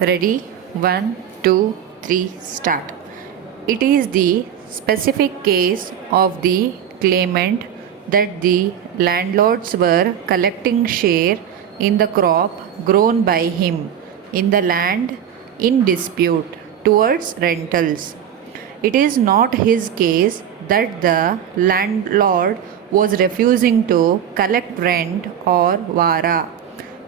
Ready? 1, 2, 3, start. It is the specific case of the claimant that the landlords were collecting share in the crop grown by him in the land in dispute towards rentals. It is not his case that the landlord was refusing to collect rent or vara.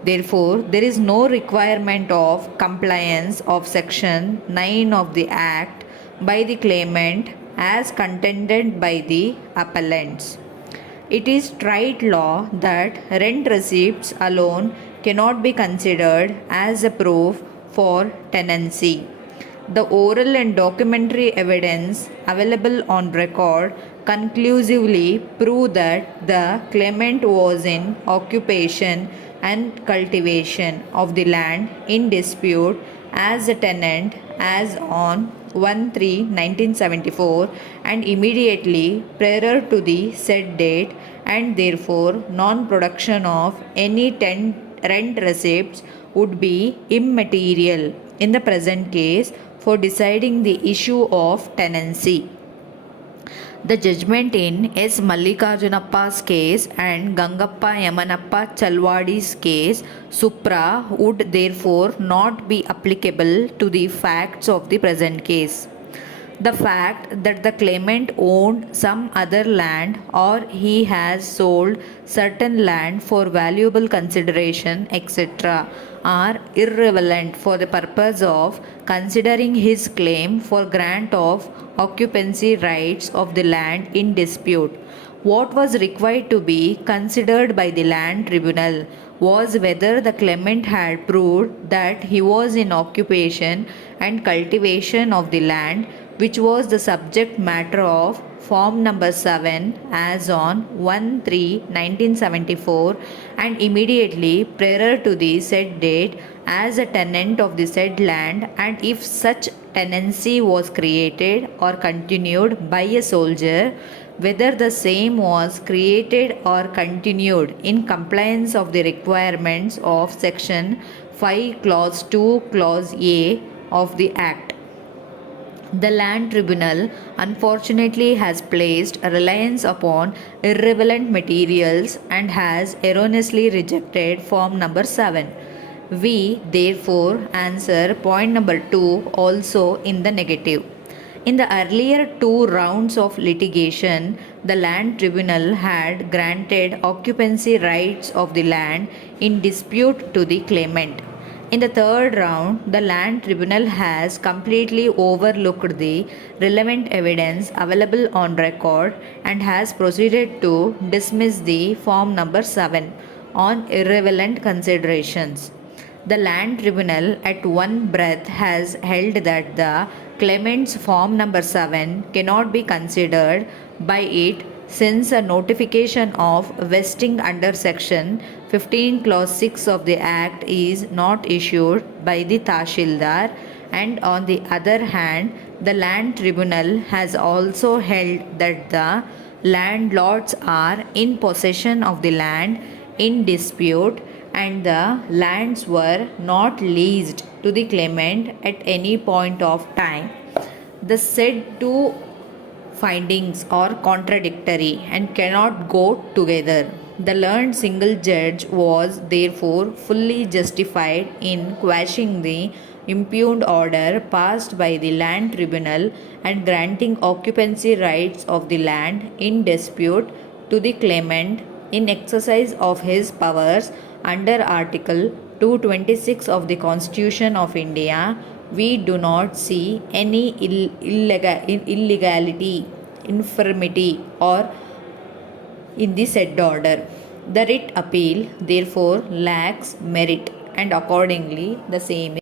Therefore, there is no requirement of compliance of Section 9 of the Act by the claimant as contended by the appellants. It is trite law that rent receipts alone cannot be considered as a proof for tenancy. The oral and documentary evidence available on record conclusively prove that the claimant was in occupation and cultivation of the land in dispute as a tenant as on 1/3/1974 and immediately prior to the said date, and therefore non-production of any rent receipts would be immaterial in the present case for deciding the issue of tenancy. The judgment in S. Mallikarjunappa's case and Gangappa Yamanappa Chalwadi's case supra would therefore not be applicable to the facts of the present case. The fact that the claimant owned some other land or he has sold certain land for valuable consideration, etc., are irrelevant for the purpose of considering his claim for grant of occupancy rights of the land in dispute. What was required to be considered by the land tribunal was whether the claimant had proved that he was in occupation and cultivation of the land, which was the subject matter of Form number 7 as on 1/3/1974 and immediately prior to the said date as a tenant of the said land, and if such tenancy was created or continued by a soldier, whether the same was created or continued in compliance of the requirements of Section 5 Clause 2 Clause A of the Act. The Land Tribunal unfortunately has placed a reliance upon irrelevant materials and has erroneously rejected Form number 7. We therefore answer point number 2 also in the negative. In the earlier two rounds of litigation, the Land Tribunal had granted occupancy rights of the land in dispute to the claimant. In the third round, the Land Tribunal has completely overlooked the relevant evidence available on record and has proceeded to dismiss the Form number 7 on irrelevant considerations. The Land Tribunal at one breath has held that the claimant's Form number 7 cannot be considered by it since a notification of vesting under Section 15 Clause 6 of the Act is not issued by the Tahsildar, and on the other hand, the Land Tribunal has also held that the landlords are in possession of the land in dispute and the lands were not leased to the claimant at any point of time. The said two findings are contradictory and cannot go together. The learned single judge was therefore fully justified in quashing the impugned order passed by the Land Tribunal and granting occupancy rights of the land in dispute to the claimant in exercise of his powers under Article 226 of the Constitution of India. We do not see any illegality, infirmity, or in the said order. The writ appeal therefore lacks merit, and accordingly the same